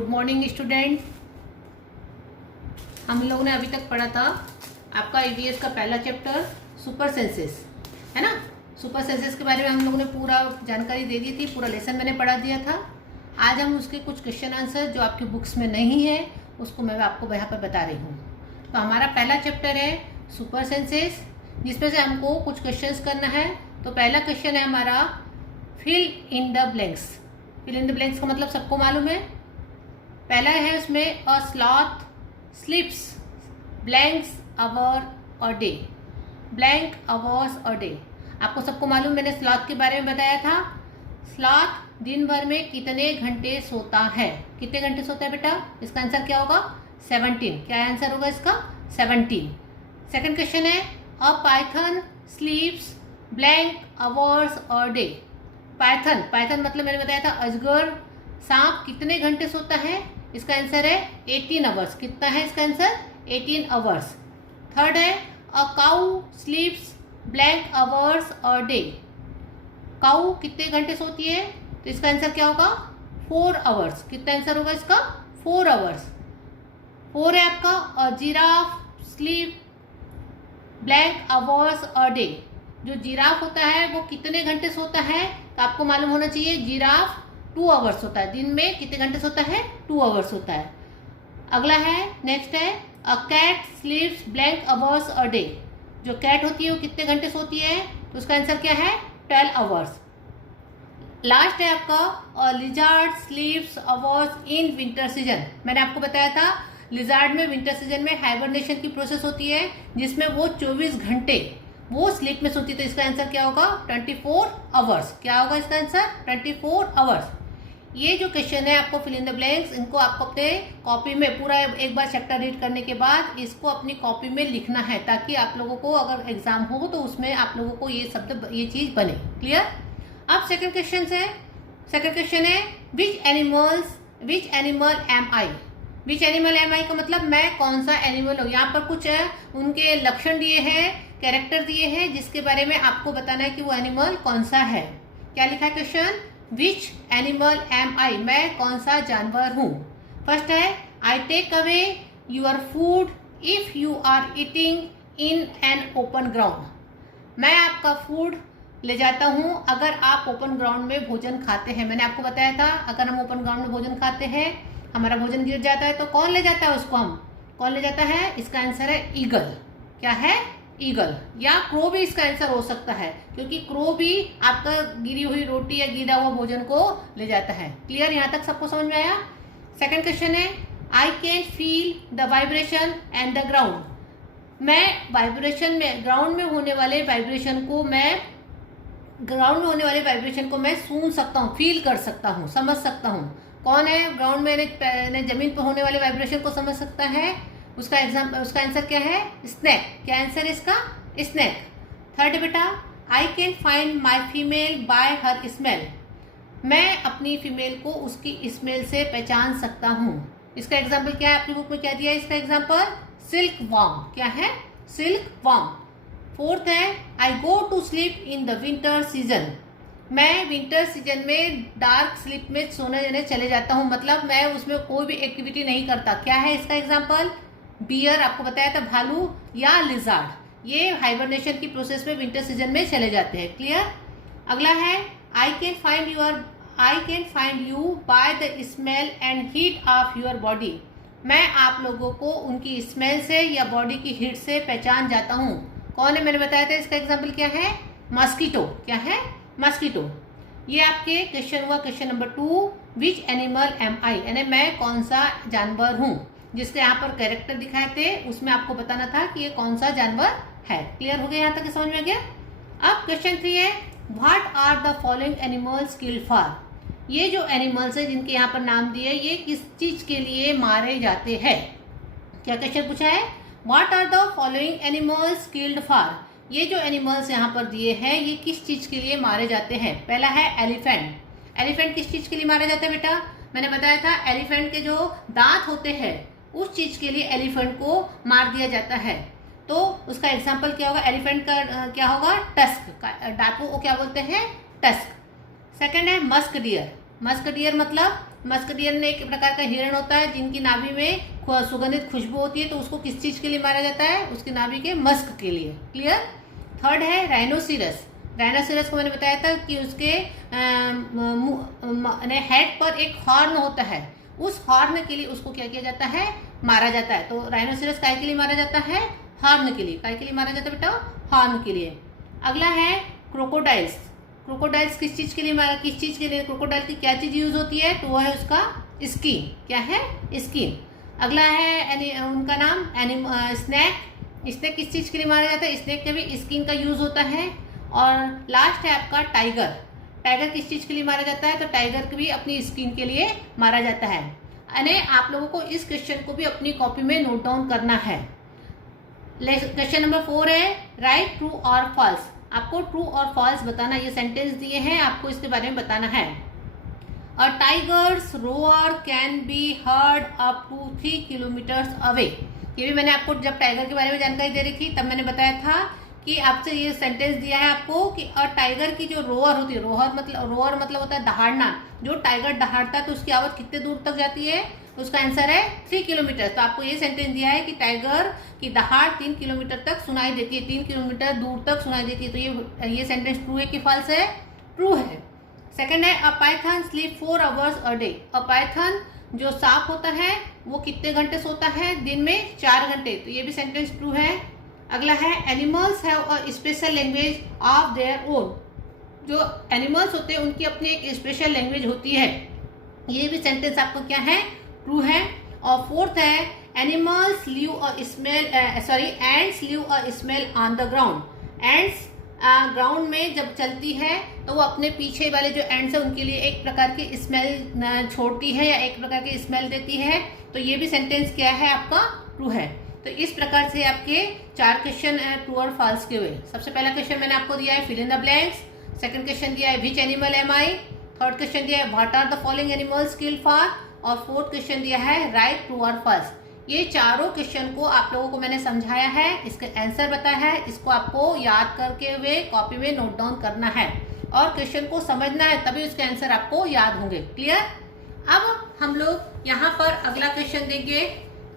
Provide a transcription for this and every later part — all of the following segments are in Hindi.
Good morning student. हम लोगों ने अभी तक पढ़ा था आपका ईवीएस का पहला चैप्टर सुपर सेंसेस, है ना। सुपर सेंसेस के बारे में हम लोगों ने पूरा जानकारी दे दी थी, पूरा लेसन मैंने पढ़ा दिया था। आज हम उसके कुछ क्वेश्चन आंसर जो आपकी बुक्स में नहीं है उसको मैं आपको यहाँ पर बता रही हूँ। तो हमारा पहला चैप्टर है सुपर सेंसेस, जिसमें से हमको कुछ क्वेश्चंस करना है। तो पहला क्वेश्चन है हमारा fill in the blanks. Fill in the blanks का मतलब सबको मालूम है। पहला है उसमें a sloth sleeps blanks hour a day, blank hours a day. आपको सबको मालूम, मैंने स्लॉथ के बारे में बताया था। स्लॉथ दिन भर में कितने घंटे सोता है? कितने घंटे सोता है बेटा? इसका आंसर क्या होगा? 17। क्या आंसर होगा इसका? 17। सेकंड क्वेश्चन है a python sleeps blank hours a day. Python, python मतलब मैंने बताया था अजगर, सांप कितने घंटे सोता है? इसका आंसर है 18 आवर्स। कितना है इसका आंसर? 18 आवर्स। थर्ड है a cow sleeps blank hours a day. Cow कितने घंटे सोती है? तो इसका आंसर क्या होगा? 4 आवर्स। कितना आंसर होगा इसका? 4 आवर्स। 4 है आपका। A giraffe sleep blank hours a day. जो जिराफ होता है वो कितने घंटे सोता है? तो आपको मालूम होना चाहिए, जिराफ 2 आवर्स सोता है। दिन में कितने घंटे सोता है? 2 आवर्स सोता है। अगला है, नेक्स्ट है a cat sleeps blank hours a day. जो कैट होती है वो कितने घंटे सोती है? तो उसका आंसर क्या है? 12 आवर्स। लास्ट है आपका a lizard sleeps hours in winter season. मैंने आपको बताया था लिजार्ड में विंटर सीजन में हाइबरनेशन की प्रोसेस होती है, जिसमें वो 24 घंटे वो स्लीप में सोती है। तो इसका आंसर क्या होगा? 24 आवर्स। क्या होगा इसका आंसर? 24 आवर्स। ये जो क्वेश्चन है आपको फिल इन द ब्लैंक्स, इनको आपको अपने कॉपी में पूरा एक बार चैप्टर रीड करने के बाद इसको अपनी कॉपी में लिखना है, ताकि आप लोगों को अगर एग्जाम हो तो उसमें आप लोगों को ये शब्द, ये चीज बने। क्लियर? अब सेकंड क्वेश्चन है, सेकंड क्वेश्चन है which animal am I. Which animal am I का मतलब मैं कौन सा एनिमल हूँ। यहाँ पर कुछ उनके लक्षण दिए हैं, कैरेक्टर दिए हैं, जिसके बारे में आपको बताना है कि वो एनिमल कौन सा है। क्या लिखा है question? Which animal am I, मैं कौन सा जानवर हूँ। फर्स्ट है I take away your food if you are eating in an open ground. मैं आपका फूड ले जाता हूँ अगर आप ओपन ग्राउंड में भोजन खाते हैं। मैंने आपको बताया था अगर हम ओपन ग्राउंड में भोजन खाते हैं, हमारा भोजन गिर जाता है, तो कौन ले जाता है उसको? हम कौन ले जाता है? इसका आंसर है ईगल। क्या है? ईगल। या क्रो भी इसका आंसर हो सकता है, क्योंकि क्रो भी आपका गिरी हुई रोटी या गिरा हुआ भोजन को ले जाता है। क्लियर? यहाँ तक सबको समझ में आया? सेकंड क्वेश्चन है I can feel the vibration and the ground. मैं वाइब्रेशन में, ग्राउंड में होने वाले वाइब्रेशन को मैं सुन सकता हूँ, फील कर सकता हूँ, समझ सकता हूँ। कौन है ग्राउंड में जमीन पर होने वाले वाइब्रेशन को समझ सकता है? उसका आंसर क्या है? स्नेक। क्या आंसर है इसका? स्नेक। थर्ड बेटा I can find my female bye her smell. मैं अपनी फीमेल को उसकी स्मेल से पहचान सकता हूँ। इसका एग्जाम्पल क्या है? आपकी बुक में क्या दिया है इसका एग्जाम्पल? Silk worm. क्या है? Silk worm. फोर्थ है I go to sleep in the winter season. मैं विंटर सीजन में डार्क स्लीप में सोने जाने चले जाता हूँ, मतलब मैं उसमें कोई भी एक्टिविटी नहीं करता। क्या है इसका एग्जाम्पल? बियर, आपको बताया था, भालू या लिजार्ड। ये हाइबरनेशन की प्रोसेस में विंटर सीजन में चले जाते हैं। क्लियर? अगला है I can find you by the smell and heat of your body. मैं आप लोगों को उनकी स्मेल से या बॉडी की हीट से पहचान जाता हूँ। कौन है? मैंने बताया था इसका एग्जाम्पल क्या है? मस्कीटो। क्या है? मस्कीटो। ये आपके क्वेश्चन हुआ question number 2, which animal am I, यानी मैं कौन सा जानवर हूँ। जिसके यहाँ पर कैरेक्टर दिखाए थे उसमें आपको बताना था कि ये कौन सा जानवर है। क्लियर हो गया? यहाँ तक समझ में गया? अब क्वेश्चन 3 है what are the following animals killed for. ये जो एनिमल्स है जिनके यहाँ पर नाम दिए, ये किस चीज के लिए मारे जाते हैं? क्या क्वेश्चन पूछा है? What are the following animals killed for. ये जो एनिमल्स यहाँ पर दिए हैं ये किस चीज के लिए मारे जाते हैं? पहला है एलिफेंट। एलिफेंट किस चीज के लिए मारा जाता है बेटा? मैंने बताया था एलिफेंट के जो दांत होते हैं उस चीज के लिए एलिफेंट को मार दिया जाता है। तो उसका एग्जाम्पल क्या होगा? एलिफेंट का क्या होगा? टस्क। दांतों को क्या बोलते हैं? टस्क। सेकंड है मस्क डियर। मस्क डियर मतलब मस्क डियर एक प्रकार का हिरण होता है जिनकी नाभि में सुगंधित खुशबू होती है, तो उसको किस चीज के लिए मारा जाता है? उसकी नाभि के मस्क के लिए। क्लियर। थर्ड है राइनोसिरस। राइनोसिरस को मैंने बताया था कि उसके हेड पर एक हॉर्न होता है, उस हॉर्न के लिए उसको क्या किया जाता है? मारा जाता है। तो राइनोसिरस काय के लिए मारा जाता है? हॉर्न के लिए। काय के लिए मारा जाता है बेटा? हॉर्न के लिए। अगला है क्रोकोडाइल्स। क्रोकोडाइल्स किस चीज के लिए क्रोकोडाइल की क्या चीज यूज होती है? तो वो है उसका स्किन। क्या है? स्किन। अगला है उनका नाम स्नेक। स्नेक किस चीज के लिए मारा जाता है? स्नेक के भी स्किन का यूज होता है। और लास्ट है आपका टाइगर। टाइगर किस चीज के लिए मारा जाता है? तो टाइगर को भी अपनी स्किन के लिए मारा जाता है। यानी आप लोगों को इस क्वेश्चन को भी अपनी कॉपी में नोट डाउन करना है। क्वेश्चन नंबर 4 है राइट ट्रू और फॉल्स। आपको ट्रू और फॉल्स बताना, ये सेंटेंस दिए हैं, आपको इसके बारे में बताना है। A tigers roar can be heard up to 3 kilometres away. ये भी मैंने आपको जब टाइगर के बारे में जानकारी दे रही थी तब मैंने बताया था कि आपसे ये सेंटेंस दिया है आपको कि अ टाइगर की जो रोअर होती है, रोअर मतलब होता है दहाड़ना। जो टाइगर दहाड़ता है तो उसकी आवाज कितने दूर तक जाती है? उसका आंसर है 3 किलोमीटर। तो आपको ये सेंटेंस दिया है कि टाइगर की दहाड़ 3 किलोमीटर तक सुनाई देती है, 3 किलोमीटर दूर तक सुनाई देती है। तो ये सेंटेंस ट्रू है कि फॉल्स है? ट्रू है। सेकंड है a python sleep 4 hours a day. A python जो सांप होता है वो कितने घंटे सोता है? दिन में 4 घंटे। तो ये भी सेंटेंस ट्रू है। अगला है animals have a special language of their own. जो एनिमल्स होते हैं उनकी अपनी एक स्पेशल लैंग्वेज होती है। ये भी सेंटेंस आपको क्या है? ट्रू है। और फोर्थ है animals leave a smell ends leave a smell on the ground. Ends ground में जब चलती है तो वो अपने पीछे वाले जो एंड्स है उनके लिए एक प्रकार की स्मेल छोड़ती है या एक प्रकार की स्मेल देती है। तो ये भी सेंटेंस क्या है? आपका ट्रू है। तो इस प्रकार से आपके 4 क्वेश्चन ट्रू और फॉल्स के हुए। सबसे पहला क्वेश्चन मैंने आपको दिया है fill in the blanks. Second question दिया है which animal am I. Third question दिया है what are the following animals killed for. और फोर्थ क्वेश्चन दिया है राइट ट्रू और फॉल्स। ये चारों क्वेश्चन को आप लोगों को मैंने समझाया है, इसके आंसर बताया है, इसको आपको याद करके हुए कॉपी में नोट डाउन करना है और क्वेश्चन को समझना है, तभी उसके आंसर आपको याद होंगे। क्लियर। अब हम लोग यहाँ पर अगला क्वेश्चन देंगे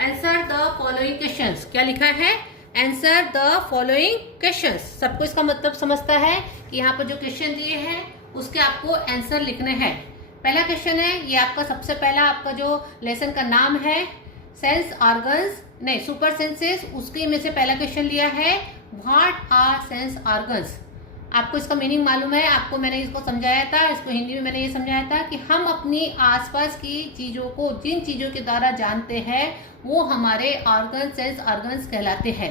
आंसर द फॉलोइंग क्वेश्चंस। क्या लिखा है? Answer the following questions. सबको इसका मतलब समझता है कि यहाँ पर जो क्वेश्चन दिए हैं उसके आपको आंसर लिखने हैं। पहला क्वेश्चन है, ये आपका सबसे पहला आपका जो लेसन का नाम है सेंस ऑर्गन्स नहीं सुपर सेंसेस, उसके में से पहला क्वेश्चन लिया है व्हाट आर सेंस ऑर्गन्स। आपको इसका मीनिंग मालूम है, आपको मैंने इसको समझाया था, इसको हिंदी में मैंने ये समझाया था कि हम अपनी आसपास की चीज़ों को जिन चीज़ों के द्वारा जानते हैं वो हमारे ऑर्गन सेंस ऑर्गन्स कहलाते हैं।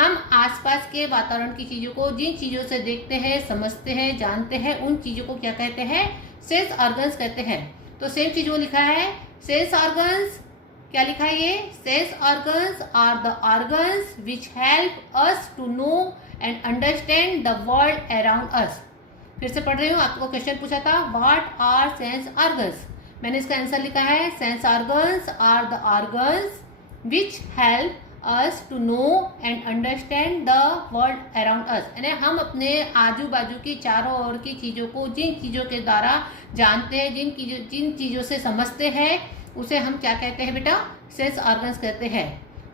हम आसपास के वातावरण की चीज़ों को जिन चीज़ों से देखते हैं, समझते हैं, जानते हैं, उन चीज़ों को क्या कहते हैं? सेंस ऑर्गन्स कहते हैं। तो सेम चीज़ वो लिखा है सेंस ऑर्गन्स। क्या लिखा है ये? Sense organs are the organs which help us to know and understand the world around us. फिर से पढ़ रही हूँ, आपको क्वेश्चन पूछा था व्हाट आर सेंस ऑर्गन्स। मैंने इसका आंसर लिखा है sense organs are the organs which help us to know and understand the world around us. यानी हम अपने आजू बाजू की चारों ओर की चीज़ों को जिन चीज़ों के द्वारा जानते हैं, जिन चीज़ों से समझते हैं, उसे हम क्या कहते हैं बेटा? सेंस ऑर्गन्स कहते हैं।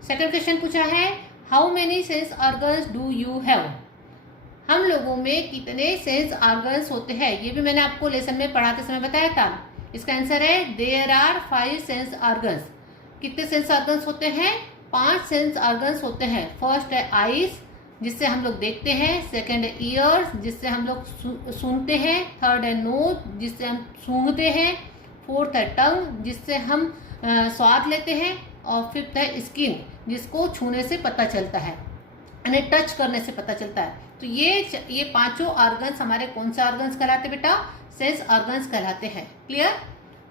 सेकंड क्वेश्चन पूछा है how many sense organs do you have. हम लोगों में कितने सेंस ऑर्गन्स होते हैं? ये भी मैंने आपको लेसन में पढ़ाते समय बताया था। इसका आंसर है देयर आर 5 सेंस ऑर्गन्स। कितने सेंस ऑर्गन्स होते हैं? 5 सेंस ऑर्गन्स होते हैं। फर्स्ट है आईज जिससे हम लोग देखते हैं, सेकंड है ईयर्स जिससे हम लोग सुनते हैं, थर्ड है नोज जिससे हम सूंघते हैं, फोर्थ है टंग जिससे हम स्वाद लेते हैं, और फिफ्थ है स्किन जिसको छूने से पता चलता है, यानी टच करने से पता चलता है। तो ये पांचों ऑर्गन्स हमारे कौन से ऑर्गन्स कहलाते बेटा? सेंस ऑर्गन्स कहलाते हैं। क्लियर।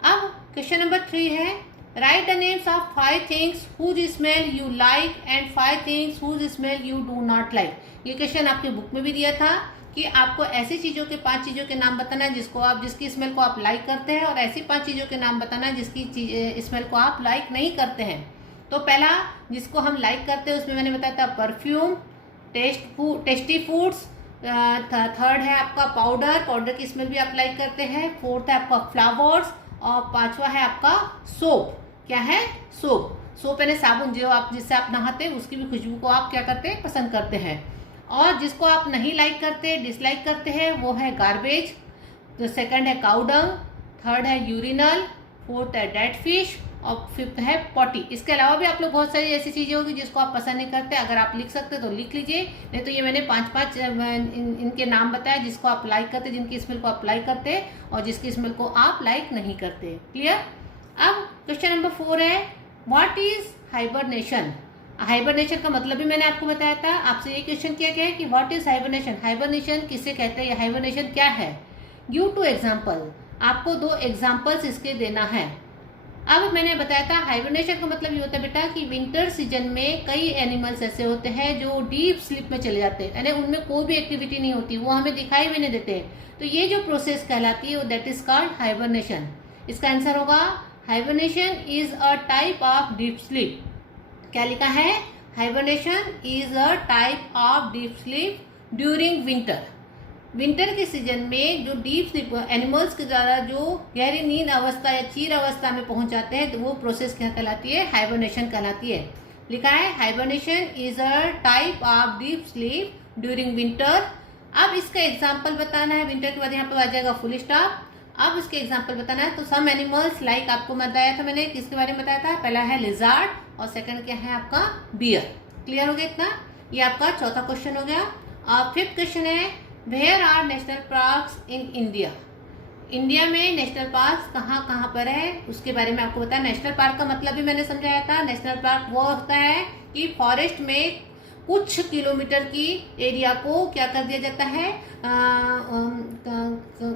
अब क्वेश्चन नंबर 3 है write the names of 5 things whose smell you like and 5 things whose smell you do not like. ये क्वेश्चन आपके बुक में भी दिया था कि आपको ऐसी चीज़ों के 5 चीज़ों के नाम बताना है जिसकी स्मेल को आप लाइक करते हैं, और ऐसी 5 चीज़ों के नाम बताना है जिसकी स्मेल को आप लाइक नहीं करते हैं। तो पहला जिसको हम लाइक करते हैं उसमें मैंने बताया था परफ्यूम, टेस्टी फूड्स। थर्ड है आपका पाउडर की स्मेल भी आप लाइक करते हैं। फोर्थ है आपका फ्लावर्स, और पांचवा है आपका सोप। क्या है? सोप। सोप यानी साबुन, जो आप जिससे आप नहाते हैं उसकी भी खुशबू को आप क्या करते हैं? पसंद करते हैं। और जिसको आप नहीं लाइक करते, डिसलाइक करते हैं, वो है गार्बेज। तो सेकंड है काउ डंग, थर्ड है यूरिनल, फोर्थ है डेड फिश और फिफ्थ है पॉटी। इसके अलावा भी आप लोग बहुत सारी ऐसी चीज़ें होगी जिसको आप पसंद नहीं करते। अगर आप लिख सकते तो लिख लीजिए, नहीं तो ये मैंने पांच इनके नाम बताया जिसको आप लाइक करते, जिनकी स्मेल को आप लाइक करते और जिसकी स्मेल को आप लाइक नहीं करते। क्लियर? अब क्वेश्चन नंबर 4 है, व्हाट इज हाइबरनेशन? हाइबरनेशन का मतलब भी मैंने आपको बताया था। आपसे ये क्वेश्चन किया गया है कि व्हाट इज हाइबरनेशन? हाइबरनेशन किसे कहते हैं या हाइबरनेशन क्या है? Give 2 example. आपको 2 एग्जाम्पल्स इसके देना है। अब मैंने बताया था हाइबरनेशन का मतलब ये होता है बेटा कि विंटर सीजन में कई एनिमल्स ऐसे होते हैं जो डीप स्लीप में चले जाते हैं, यानी उनमें कोई भी एक्टिविटी नहीं होती, वो हमें दिखाई भी नहीं देते। तो ये जो प्रोसेस कहलाती है दैट इज कॉल्ड हाइबरनेशन। इसका आंसर होगा hibernation is a type of deep sleep. क्या लिखा है? Hibernation is a type of deep sleep during winter. Winter के सीजन में जो डीप स्लीप एनिमल्स के द्वारा जो गहरी नींद अवस्था या चीर अवस्था में पहुंच जाते हैं, तो वो प्रोसेस क्या कहलाती है? हाइबरनेशन कहलाती है। लिखा है hibernation is a type of deep sleep during winter. अब इसका एग्जाम्पल बताना है। विंटर के बाद यहाँ पर आ जाएगा फुल स्टॉप। अब इसके एग्जाम्पल बताना है। तो सम एनिमल्स लाइक आपको बताया था मैंने, किसके बारे में बताया था? पहला है लिजार्ड और सेकंड क्या है आपका? बियर। क्लियर हो गया इतना? ये आपका चौथा क्वेश्चन हो गया। और फिफ्थ क्वेश्चन है, where are national parks in India? India में नेशनल पार्क कहाँ कहाँ पर है उसके बारे में आपको बताया। नेशनल पार्क का मतलब भी मैंने समझाया था। नेशनल पार्क वो होता है कि फॉरेस्ट में कुछ किलोमीटर की एरिया को क्या कर दिया जाता है,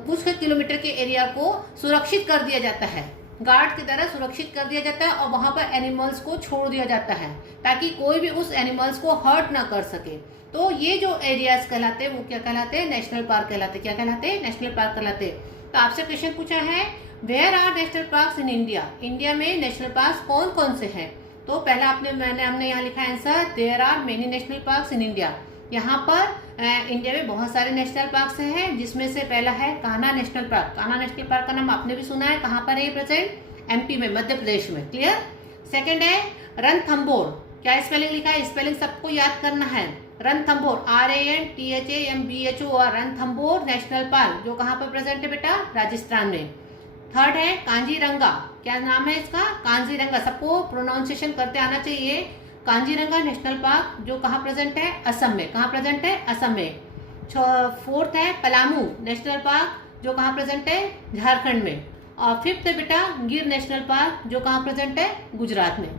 कुछ किलोमीटर के एरिया को सुरक्षित कर दिया जाता है, गार्ड की तरह सुरक्षित कर दिया जाता है और वहां पर एनिमल्स को छोड़ दिया जाता है ताकि कोई भी उस एनिमल्स को हर्ट ना कर सके। तो ये जो एरियाज कहलाते हैं वो क्या कहलाते हैं? नेशनल पार्क कहलाते हैं। क्या कहलाते हैं? नेशनल पार्क कहलाते हैं। तो आपसे क्वेश्चन पूछा है, where are national parks in India? India में नेशनल पार्क कौन कौन से हैं? तो पहला हमने यहाँ लिखा answer, there are many national parks in India. यहाँ पर इंडिया में बहुत सारे नेशनल पार्क्स हैं, जिसमें से पहला है Kanha national park. Kanha national park का नाम आपने भी सुना है। कहाँ पर है ये प्रेजेंट? एमपी में, मध्य प्रदेश में। क्लियर? सेकंड है रणथंभौर। क्या स्पेलिंग लिखा है? स्पेलिंग सबको याद करना है। Ranthambore, RANTHAMBHOR, Ranthambore national park, जो कहाँ पर प्रेजेंट है बेटा? राजस्थान में। थर्ड है कांजीरंगा। क्या नाम है इसका? कांजीरंगा। सबको प्रोनाउंसिएशन करते आना चाहिए। कांजीरंगा नेशनल पार्क, जो कहाँ प्रेजेंट है? असम में। कहाँ प्रेजेंट है? असम में। फोर्थ है पलामू नेशनल पार्क, जो कहाँ प्रेजेंट है? झारखंड में। और फिफ्थ है बेटा गिर नेशनल पार्क, जो कहाँ प्रेजेंट है? गुजरात में।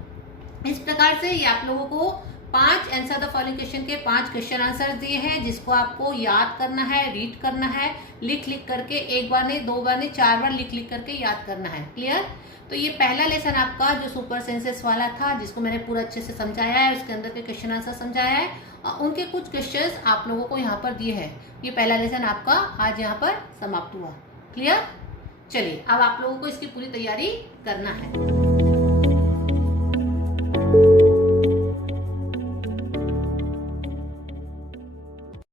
इस प्रकार से ये आप लोगों को 5 आंसर द फॉलोइंग क्वेश्चन के 5 क्वेश्चन आंसर दिए हैं, जिसको आपको याद करना है, रीड करना है, लिख करके, एक बार नहीं, 2 बार नहीं, 4 बार लिख करके याद करना है। क्लियर? तो ये पहला लेसन आपका जो सुपर सेंसेस वाला था, जिसको मैंने पूरा अच्छे से समझाया है, उसके अंदर के क्वेश्चन आंसर समझाया है और उनके कुछ क्वेश्चंस आप लोगों को यहाँ पर दिए हैं। ये पहला लेसन आपका आज यहाँ पर समाप्त हुआ। क्लियर? चलिए अब आप लोगों को इसकी पूरी तैयारी करना है।